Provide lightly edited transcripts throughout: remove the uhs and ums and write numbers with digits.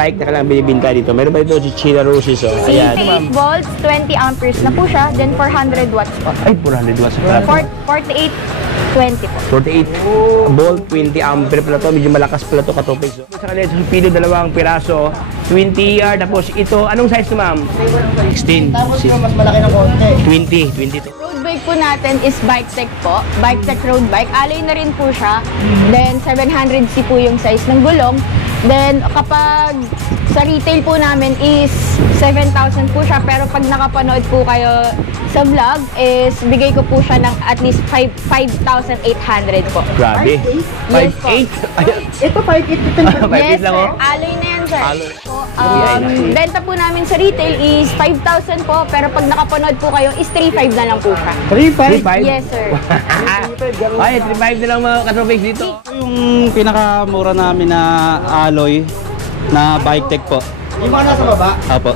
bike na kailangan binibinta dito. Meron ba ito si China Roses? Oh. Ayan. 8 volts, 20 amperes na po siya. Then 400 watts po. Ay, 400 watts. 48, 20 po. 48 volt, 20 ampere pala to. Medyo malakas pala to katupig. So, sa kanila, sa pilo, dalawang piraso. 20 tapos ito, anong size na ma'am? 16. Tapos yung mas malaki ng konti. 20. Road bike po natin is BikeTech po. BikeTech road bike. Alloy na rin po siya. Then 700C po yung size ng gulong. Then kapag sa retail po namin is 7,000 po siya. Pero pag nakapanood po kayo sa vlog is bigay ko po siya ng at least 5,800 po. Grabe. Yes po. 5.8? Ito 5.8 ito. 5.8 Yes, lang sir. oh. Alloy na yan, sir. Alloy. So, benta po namin sa retail is 5,000 po. Pero pag nakapanood po kayo is 3,500 na lang po siya. 3.5? Yes, sir. Ay, 3.5 na lang mga katupig dito. Ito yung pinakamura namin na alloy na BikeTech po. Yung mga nasa baba. Opo.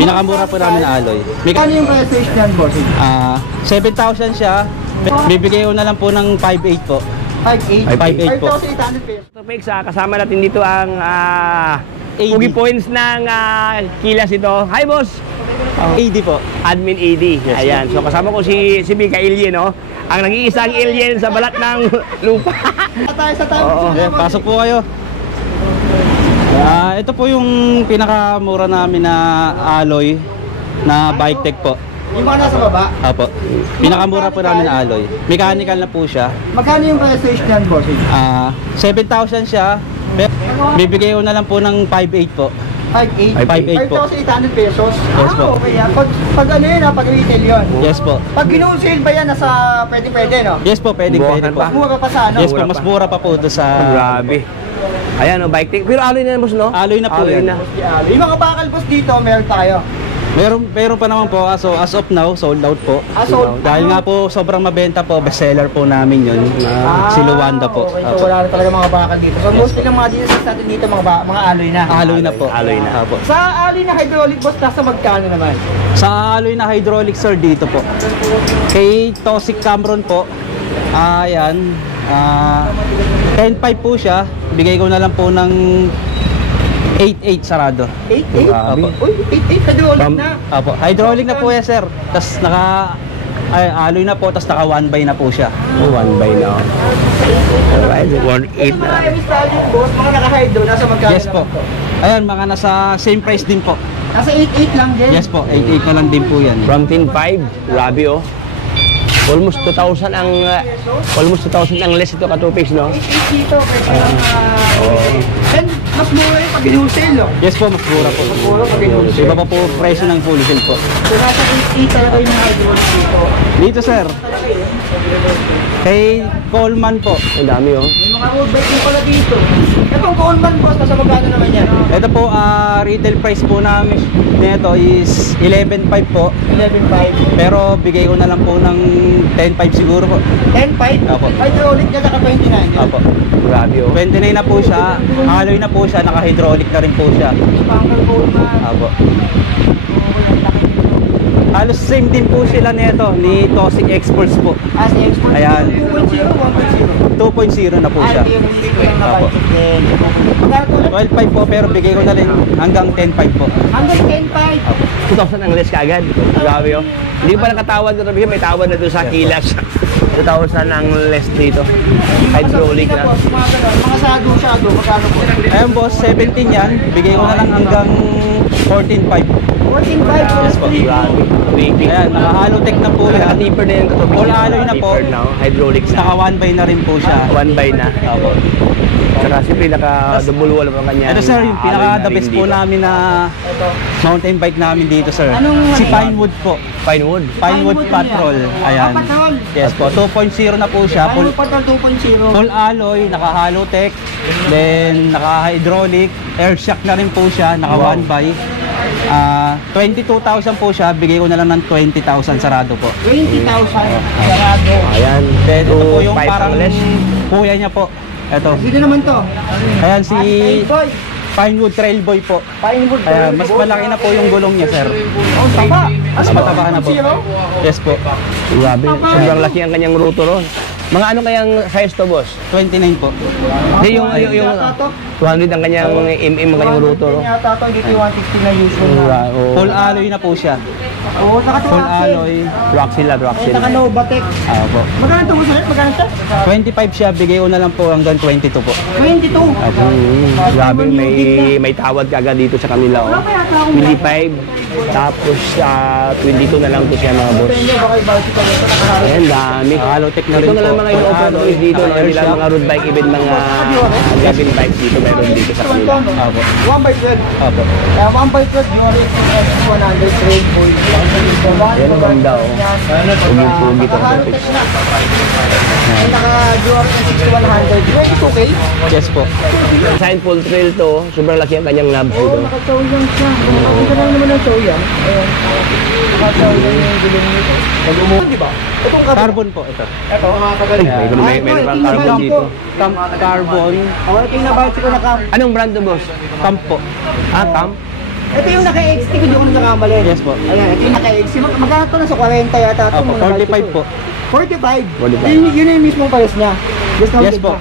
Pinakamura po namin na alloy. Ano yung price niyan, bossing? 7,000 siya. Bibigay ko na lang po ng 5,800 po. 5.8. 5,800 po. 5,800 pesos. Katupig, kasama natin dito ang AD. Pugi Points ng Kilas ito. Hi, boss! AD po. Admin AD. Ayan. So kasama ko si Mika Alien, no? Ang nag-iisang alien sa balat ng lupa. Sa tayo. Okay, pasok po kayo. Ito po yung pinakamura namin na alloy na BikeTech po. Yung mga nasa baba. Opo. Pinakamura po namin na alloy. Mechanical na po siya. Magkano yung price niyan, bossing? 7,000 siya. Bibigay ko na lang po ng 5,800 po. 5.8 po. 5,800 pesos. Yes po. Okay yan. Pag ano yun, pag retail yun. Yes po. Pag ginusale ba yan, nasa pwede, no? Yes po, pwede po. Buwakan pa. Mura pa sa ano? Yes po, mas mura pa po ito sa... Grabe. Ayan, BikeTech. Pero alloy na, boss, no? Alloy na po yan. Yung mga bakal boss dito, meron pa kayo. Meron pa naman po, so as of now, sold out po. Sold. Dahil nga po, sobrang mabenta po, bestseller po namin yun. Si Luwanda po. Okay, so wala na talaga mga bakal dito. So mostly ng mga dinesas natin dito, mga alloy na. Alloy na po. Alloy na. Opo. Sa alloy na hydraulic boss, nasa magkano naman? Sa alloy na hydraulic sir dito po. Kay Tosik Cameron po. Ayan. 10.5 po siya. Bigay ko na lang po ng 8.8 sarado. 8.8? Opo. Uy, 8.8 hydraulic na. Opo. Hydraulic na po yan sir. Tapos alloy na po, tapos naka 1x na po siya. 1x na. Alright, 1.8 na. Mga heavy stallion boss, mga naka-hydro, nasa magkano Yes po. naman to? Ayan, mga nasa same price din po. Nasa 8.8 lang din. Yes po, 8.8 na lang din po yan. From 10.5, grabe oh. Almost 2,000 ang less ito katupigs, no? 8.8 dito, pwede lang and mas mura yung pag ginusale, no? Yes po, mas mura po. Mas mura pag ginusale. Iba pa po presyo ng full sale po. So nasa 8.8 talaga yung hydraulic dito. Dito sir, kay Coleman po. Ang dami oh. May mga road bike din pala dito. Itong Coleman boss, nasa magkano naman yan? Ito po, retail price po namin nito is 11.5 po. 11.5. Pero bigay ko na lang po ng 10.5 siguro po. 10.5? Opo. Hydraulic niya naka 29. Opo. Grabe oh. 29 na po siya, alloy na po siya, naka-hydraulic na rin po siya. Spangle Coleman. Opo. Okay, ang laki nito. Halos same din po sila nito ni Tosik Exports po. As export. Ayan. 2.0, 1.0. 2.0 na po siya. Yung hindi ko lang na Opo. budget din. Magkano to? 12.5 po pero bigay ko na rin hanggang 10.5 po. Hanggang 10.5. 2,000 ang less kaagad. Grabe oh. Hindi pa nakatawad ko sabihin, may tawad na doon sa Kilas. 2,000 ang less dito. Hydraulic na. Mga shadow, magkano po? Ayun boss, 17 yan. Bigay ko na lang hanggang 14.5. 14.5. Yes po. Grabe. Ayan, naka-halotech na po yan. Naka-deeper na yung katupigs. Full alloy na po. Deeper na oh. Hydraulics na. Naka 1x na rin po siya. 1x na. Opo. Saka siyempre naka-double wall pa kanya. Ito sir, yung pinaka-the best po namin na mountain bike namin dito sir. Si Pinewood po. Pinewood. Pinewood Patrol. Ayan. Patrol. Yes po, 2.0 na po siya. Ano Patrol 2.0? Full alloy, naka-halotech, then naka-hydraulic, air shock na rin po siya, naka 1x. 22,000 po siya, bigay ko na lang ng 20,000 sarado po. 20,000. Sarado. Ayan. Then ito po yung 2.5 parang ang less. kuya niya po. Ito. Sino naman to? Ayan si Boy. Pinewood Trail Boy po. Pinewood. Ayan, mas malaki na po yung gulong niya sir. Oh, taba. Mas mataba na po. 2.0? Yes po. Grabe. Sobrang laki ang kanyang rotor oh. Mga ano kayang size to, boss? 29 po. Hindi, yung Yata to. 200 ang kanyang mm ang kanyang rotor. Hindi yata ito, dito yung 160 na usual na. Full alloy na po siya. Oo, Full naka-truaxel. alloy. Roxil na, Eh, Roxil. naka-Novatec. Opo. Magkano ito mo sir? Magkano ito? 25 siya, bigay ko na lang po hanggang 22 po. 22. Grabe, may tawad ka agad dito sa kanila. Wala Oh. pa yata akong 25, tapos 22 na lang po siya mga boss. Hindi, baka i-budget ko ito. Nakaharap. Ayan, dami. Halotech na rin Ito na lang po. mga yung offer price dito. No? Hindi lang mga road bike, even mga cabin bike dito meron dito sa kanila. Opo. 1x12. Opo. 1x12, yung RX 100 trade boy. Ayan, ang ganda oh. Pugi-pugi itong topics. Naka-Durex 6100. 22K? Yes po. Sign full trail to, sobrang laki ang kanyang knobs Oo, dito. naka-chow yan siya. Nakakita lang naman ng chow yan. Ayan. Naka-chow yan yung gulong nito. Pag-umuhan, di ba? Itong Carbon po ito. Ito, mga kagaling. May pang carbon dito. Carbon. Ako ito yung nabudget ko na cam. Anong brand to, boss? Camp po. Ah, Camp? Ito yung naka-XT ko, di ko nakakamali. Yes po. Ayan, ito yung naka-XT. Magkano ito na sa 40 yata ito. Opo, 45 po. 45? 45. Yun yung mismong pares niya. Yes po.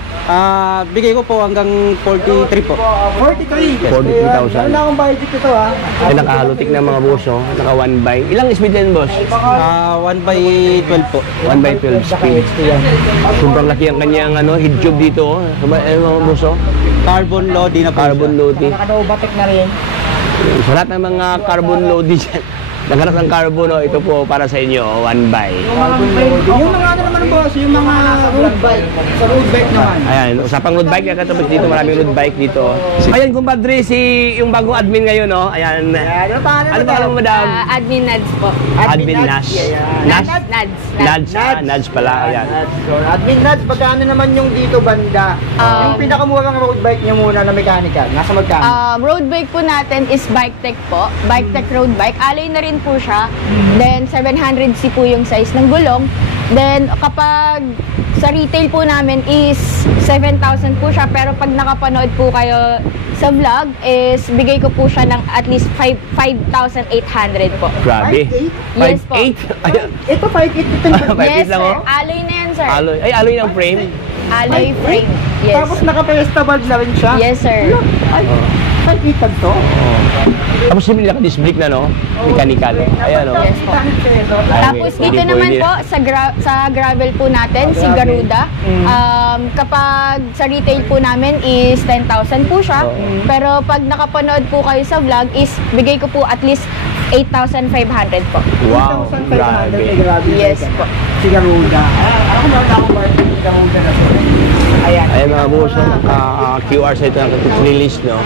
Bigay ko po hanggang 43 po. 43? 43,000. Wala akong budget ito ha. Ay, nakahalotik ng mga boss, oh. Naka 1 by. Ilang speed din, boss? 1/12 po. 1 by 12 speed. Sobrang laki ang kanyang head tube dito, oh. Ano mga boss, oh? Carbon loading na po. Carbon loading. Naka-Novatec na rin. Sa lahat ng mga carbon loading dyan, naghanap ng carbon, oh, ito po para sa inyo, 1 by. Yung mga ano naman boss, yung mga road bike. Sa road bike naman. Ayan, usapang road bike, katapos dito, maraming road bike dito. Ayan, kumpadre, yung bagong admin ngayon, oh. Ayan. Ano pangalan Ano pangalan mo, madam? Admin Nads po. Admin Nash. Nash? Nads. Nads. Nads pala, ayan. So, Admin Nads, magkano naman yung dito banda? Yung pinakamurang road bike niyo muna na mechanical, nasa magkano? Road bike po natin is Bike Tech po. Bike Tech road bike. Alloy na rin po siya. Then 700C po yung size ng gulong. Then kapag sa retail po namin is 7,000 po siya. Pero pag nakapanood po kayo sa vlog is bigay ko po siya ng at least 5,800 po. Grabe. 5'8"? Yes po. 5'8"? Ayan. Ito 5'8" ito. 5'8" Yes, lang, sir. oh. Alloy na yan, sir. Alloy. Ay, alloy ng frame. Alloy frame. Yes. Tapos naka-Fiesta valve na rin siya? Yes, sir. Ay, 5'8" to? Tapos yung naka-disc brake na, no? Mechanical. Ayan, no? Yes po. Tapos Pwede dito po, naman pwede. po sa gravel po natin, si Garuda. Kapag sa retail po namin is 10,000 po siya. Pero pag nakapanood po kayo sa vlog is bigay ko po at least 8,500 po. Wow, 1,500 grabe. Yes po. Si Garuda. Ako meron akong partner si Garuda na to. Ayan. Ayan mga boss, no? QR sa ito, naka-release, no?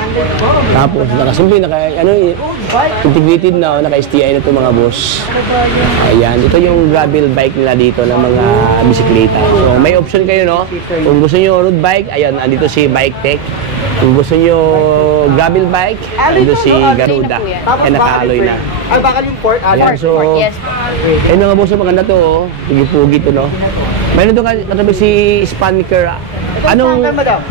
Tapos, nakasimple, integrated na, naka-STI na ito mga boss. Ayan, ito yung gravel bike nila dito ng mga bisikleta. So, may option kayo, no? Kung gusto nyo road bike, ayan, andito si Bike Tech. Kung gusto nyo gravel bike, andito si Garuda. Tapos Ayan, naka-alloy na. Ay, bakal yung port. Ayan, so, Yes po. ayun mga boss, maganda to, oh. Pugi-pugi to, no? Meron doon katabi si Spaniker. Anong madam?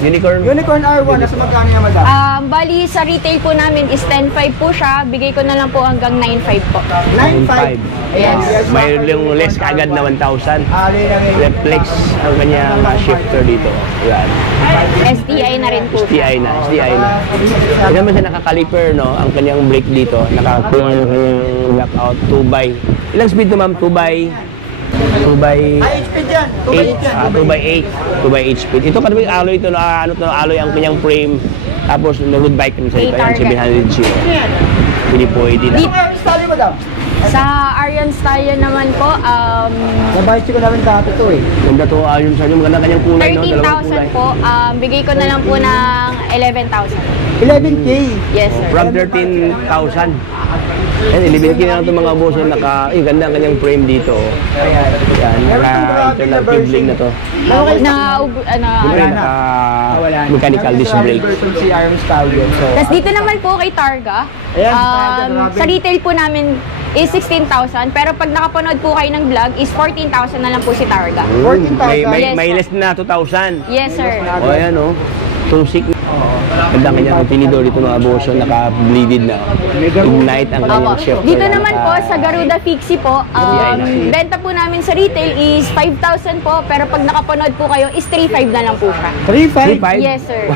unicorn? Unicorn R1, nasa magkano yan, madam? Bali sa retail po namin is 10,500 po siya. Bigay ko na lang po hanggang 9,500 po. 9.5. Yes. May yung less kaagad na 1,000. Ali lang yun. Reflex ang kanyang shifter dito. Yan. STI na rin po. STI na. Hindi naman siya nakakaliper, no? Ang kanyang brake dito. Naka-pull ang kanyang lockout. 2x. Ilang speed to, ma'am? 2x? 2x8. High speed yan. 2x8. 2x8 speed. Ito kasi alloy ito, alloy ang kanyang frame. Tapos road bike naman sa ito. Ayan, 700G. Pwede na. Dito yung install mo daw. Sa Aryan Stallion naman po, Nabahit ko namin dati to eh. Ganda to, yung sa inyo. Maganda kanyang kulay, no? Dalawang kulay. 13,000 po. Bigay ko na lang po ng 11,000. 11K. Yes, sir. From 13,000. Yan, 11K na lang itong mga boss. Ganda ang kanyang frame dito. Yan, naka-internal cabling na to. Siyempre, naka-mechanical disc brake. Version si Iron Stallion. So, Tapos dito naman po kay Targa, Ayan, Targa, sa retail po namin is 16,000. Pero pag nakapanood po kayo ng vlog is 14,000 na lang po si Targa. 14,000. May Yes, may po. less na 2,000. Yes, sir. O, ayan, o. 2,600. Ganda ang kanyang tinidor dito mga boss, so naka-bleeded na. Ignite ang Opo. kanyang shifter. Dito naman po sa Garuda Fixie po, Yeah, benta po namin sa retail is 5,000 po, pero pag nakapanood po kayo is 3,500 na lang po siya. 3.5? Yes, sir.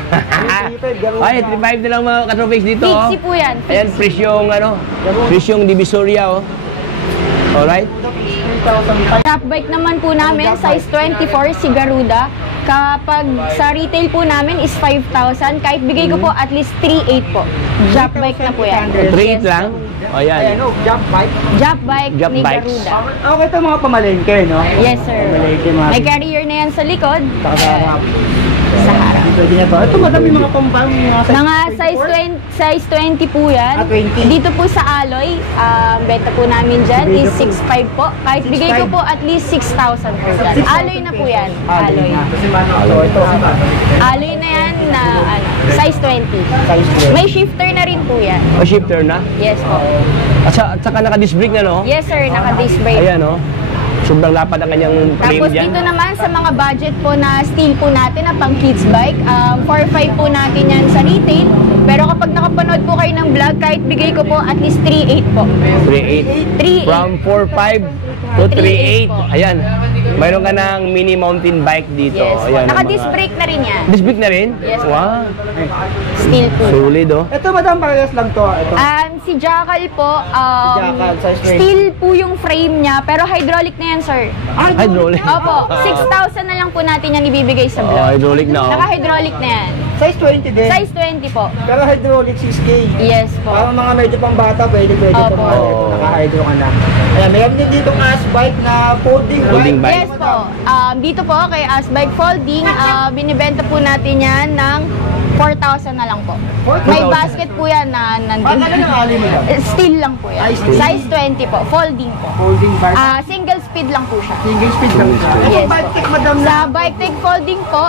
Ay, 3.5 na lang mga katropics dito. Oh. Fixie po yan. Ayan, presyong presyong Divisoria, oh. Alright? Top bike naman po namin, size 24, si Garuda. Kapag sa retail po namin is 5,000, kahit bigay ko po at least 3,800 po. Drop bike na po yan. 3.8 lang? O, Ayan, yan. jump bike. Drop bike Drop ni bikes. Garuda. Okay ito mga pamalengke, no? Yes, sir. Pamalengke, mga May carrier na yan sa likod. Saka sa harap. Sa harap. Pwede na to. Ito madami mga pambang. Mga size 20 po yan. 20. Dito po sa Alloy, benta po namin dyan is 6,500 po. Kahit bigay ko po at least 6,000 po dyan. Alloy na po yan. Alloy. Kasi ito. Alloy na yan na size 20. May shifter na rin po yan. O, shifter na? Yes po. At saka naka-disc brake na, no? Yes sir, naka-disc brake. Ayan, no? Sobrang lapad ang kanyang frame Tapos dyan. dito naman sa mga budget po na steel po natin na pang kids bike, 4,500 po natin yan sa retail. Pero kapag nakapanood po kayo ng vlog, kahit bigay ko po at least 3,800 po. 3.8. 3,800. From 4.5 to 3.8. 3.8 po. Ayan. Mayroon ka ng mini mountain bike dito. Yes po. Ayan, Naka-disc brake na rin yan. Disc brake na rin? Yes po. Wow. Steel po. Solid, oh. Ito madam, parehas lang to. Ito. Si Jackal po, Jackal, size 20. steel po yung frame niya, pero hydraulic na yan sir. Hydraulic. Opo, 6,000 na lang po natin yan ibibigay sa Oh, vlog. hydraulic na, oh. Naka-hydraulic na yan. Size 20 din. Size 20 po. Pero hydraulic 6K. Yes po. Parang mga medyo pang bata, pwede Opo. pang naka-hydro ka na. Ayan, meron din dito ass bike na folding Folding bike. Yes po. Dito po kay Asbike Folding, binibenta po natin yan ng 4,000 na lang po. 4,000? May basket po yan na nandun. Ano ng ali mo lang? Steel lang po yan. Ay, steel. Size 20 po. Folding po. Folding bike. Single speed lang po siya. Single speed lang siya. Ito Yes bike po. tech madam na. Sa Bike Tech Folding po,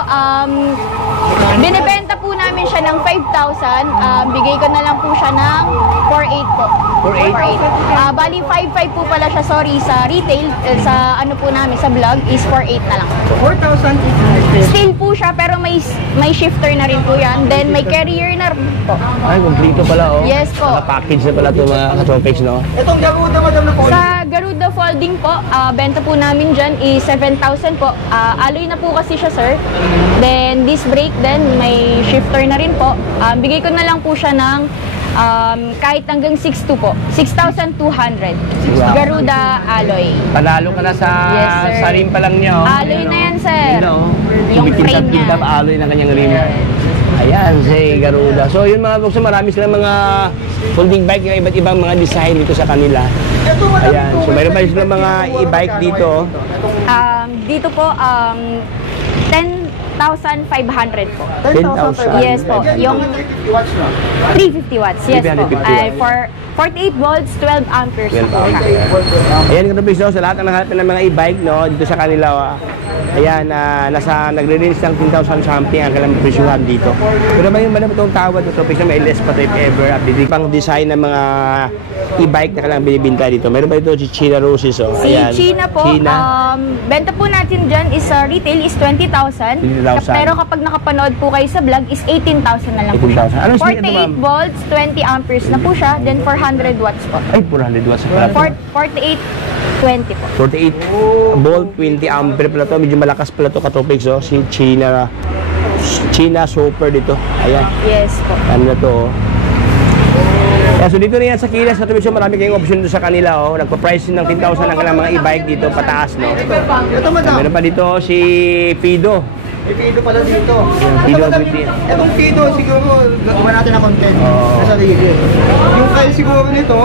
binibenta po namin siya ng 5,000. Bigay ko na lang po siya ng 4,800 po. 4,800? Bali 5,500 po pala siya, sorry, sa retail. Sa ano po namin, sa vlog is 4,800 na lang. 4,800 pesos. Steel po siya, pero may shifter na rin po yan. Then may carrier na rin po. Ay, kompleto pala, oh. Yes po. Naka-package na pala ito mga katropics, no? Itong Garuda madam na folding. Sa Garuda Folding po, benta po namin dyan is 7,000 po. Alloy na po kasi siya, sir. Then, disc brake din, may shifter na rin po. Bigay ko na lang po siya ng kahit hanggang 6,200 po. 6,200. Garuda Alloy. Panalo ka na sa Yes, sir. sa rim pa lang niya, oh. Alloy na yan, sir. Yun, oh. Yung frame niya. Kumikintab-kintab, alloy ng kanyang rim. Ayan, si Garuda. So, yun mga bukso, marami silang mga folding bike, yung iba't ibang mga design dito sa kanila. Ayan, so mayroon pa silang mga e-bike dito. Dito po, 10,500 po. 10,000. Yes po. Yung watts na. 350 watts. Yes po. 350 watts. For 48 volts, 12 amperes na 12 po siya. Ayan, katropics, no? Sa lahat ng nakahanap ng mga e-bike, no? Dito sa kanila, ayan, nagre-range ng 10,000 something ang kailang presyuhan dito. Pero may yung itong tawad na topics na may less pa if ever update. Pang design ng mga e-bike na kailang binibinta dito. Meron ba ito si China Roses, oh? Si Ayan. China po, benta po natin dyan is retail is 20,000. 20,000. Pero kapag nakapanood po kayo sa vlog is 18,000 na lang po siya. 18,000. Anong speed ito, ma'am? 48 volts, 20 amperes na po siya. Then 400 watts po. Ay, 400 watts pala. 48, 20 po. 48 volt, 20 ampere pala to. Medyo malakas pala to katopics, oh. Si China Super dito. Ayan. Yes po. Ano na to, oh. Yeah, so dito na yan sa Kilas, katopics, oh. Marami kayong option dito sa kanila, oh. Nagpa-price ng 10,000 ang kailang mga e-bike dito, pataas, no. Ito madam. Meron pa dito si Fido. May Fido pala dito. Fido Ito madam, 50. itong Fido siguro gagawa natin ng content Oo. sa sarili. Yung kaya siguro nito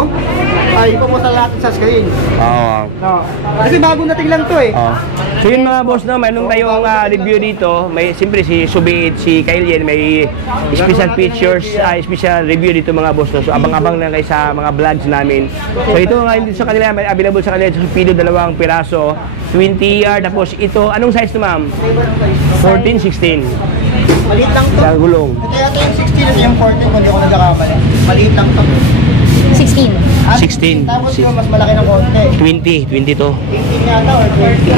ay pumunta natin sa screen. Oo. No. Kasi bagong dating lang to eh. Oh. So yun mga boss, no, mayroon tayong review dito. May siyempre si Subiit, si Kyle Yen, may special features, special review dito mga boss, no. So abang-abang na kayo sa mga vlogs namin. So ito nga dito sa kanila, may available sa kanila sa Pido, 2 piraso, 20ER. Tapos ito, anong size to, ma'am? 14, 16. Maliit lang to. Sa gulong. Ito yata yung 16 at yung 14 kung di ako nagkakamali. Maliit lang to. 16. 16. Tapos yung mas malaki ng konti. 20, 20 to. 18 yata or 20.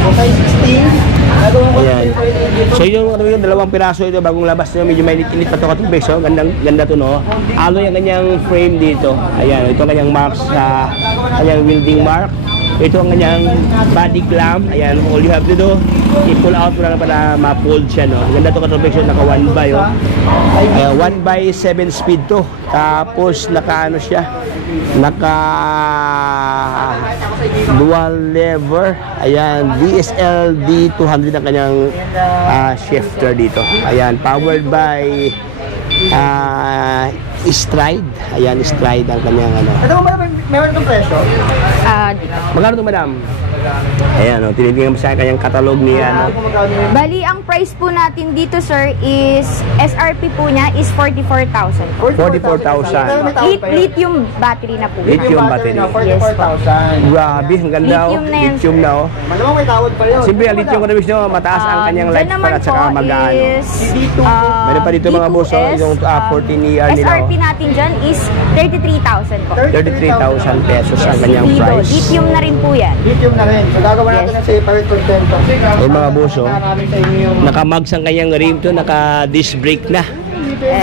So size 16. Ayan. So yung ano yung dalawang piraso ito bagong labas nyo, medyo mainit-init pa ito katubig. So ganda to no. Alloy ang kanyang frame dito. Ayan, ito ang kanyang marks sa kanyang welding mark. Ito ang kanyang body clamp. Ayan, all you have to do, i-pull out mo lang para ma-fold siya, no? Ganda to katubig siya, naka 1x, oh. Ayan, 1x7 speed to. Tapos, naka ano siya, naka dual lever. Ayan, DSLD 200 ang kanyang shifter dito. Ayan, powered by Stride. Ayan, Stride ang kanyang ano. Ito ba meron itong presyo? Magkano ito, madam? Ayan, oh, tinitingnan mo sa kanyang katalog ni ano. Bali, ang price po natin dito, sir, is SRP po niya is 44,000. 44,000. Lithium battery na po. Lithium battery. 44,000. Grabe, ang ganda, oh. Lithium na yan, Lithium na, oh. Malamang may tawad pa yun. Siyempre, ang lithium contribution nyo, mataas ang kanyang Dyan lifespan naman at saka po mag-ano. is Meron pa dito mga boss, oh, yung 14 year nila, SRP oh. natin dyan is 33,000 po. 33,000 pesos ang kanyang Lido. price. Lithium na rin po yan. Lithium na rin. So gagawa natin ng separate contento. Yung mga boss, oh. Maraming sa inyo yung Naka-mags ang kanyang rim to, naka-disc brake na.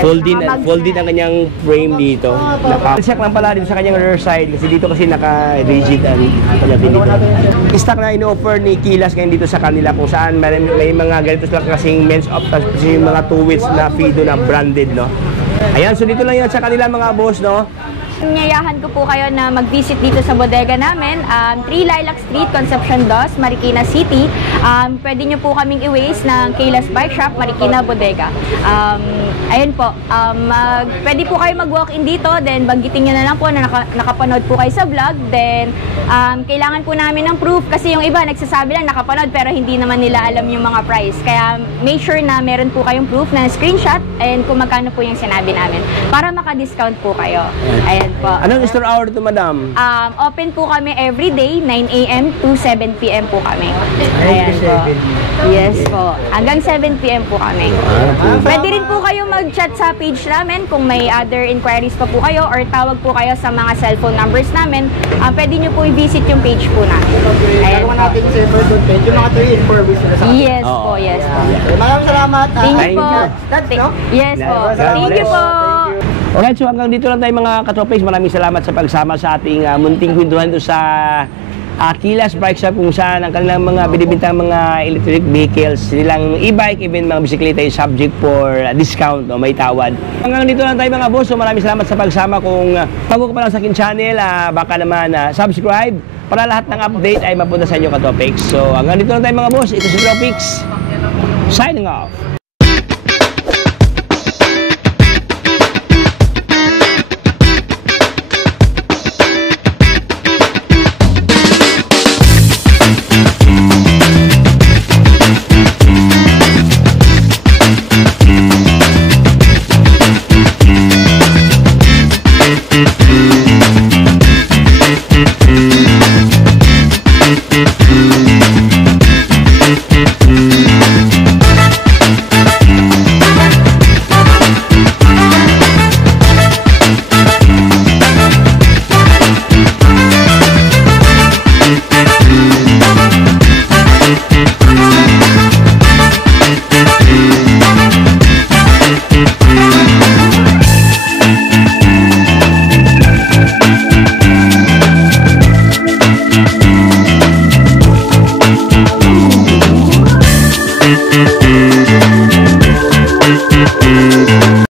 Folded ang kanyang frame dito. Naka-check lang pala dito sa kanyang rear side kasi dito kasi naka-rigid ang kanyang dito. Stock na in-offer ni Kilas ngayon dito sa kanila kung saan may mga ganito sila kasing men's up kasi yung mga two-wheels na Fido na branded, no. Ayan, so dito lang yan sa kanila mga boss, no. Nyayahan ko po kayo na mag-visit dito sa bodega namin, 3 Lilac Street, Concepcion 2, Marikina City. Pwede nyo po kaming i-waste ng Kayla's Bike Shop, Marikina Bodega. Ayun po, pwede po kayo mag-walk-in dito, then banggitin nyo na lang po na nakapanood po kayo sa vlog. Then, kailangan po namin ng proof kasi yung iba nagsasabi lang nakapanood pero hindi naman nila alam yung mga price. Kaya make sure na meron po kayong proof na screenshot and kung magkano po yung sinabi namin para maka-discount po kayo. Ayan po. Anong store hour to, madam? Open po kami every day, 9 a.m. to 7 p.m. po kami. Ayan po. Yes po. Hanggang 7 p.m. po kami. Pwede rin po kayo mag-chat sa page namin kung may other inquiries pa po kayo or tawag po kayo sa mga cellphone numbers namin. Pwede nyo po i-visit yung page po namin. Ayan gagawa po. natin yung separate content. Yung mga 3 and 4 weeks na sa akin. Yes po, yes po. Maraming salamat. Thank you Thank po. you. That's no? Yes po. God Thank you bless. po. Okay, so hanggang dito lang tayo mga katropics. Maraming salamat sa pagsama sa ating munting kwentuhan doon sa Kilas Bike Shop kung saan ang kanilang mga binibintang mga electric vehicles, nilang e-bike, even mga bisikleta ay subject for discount o may tawad. Hanggang dito lang tayo mga boss. So maraming salamat sa pagsama. Kung bago ka pa lang sa akin channel, baka naman subscribe para lahat ng update ay mapunta sa inyo katopics. So hanggang dito lang tayo mga boss. Ito si Tropics. Signing off.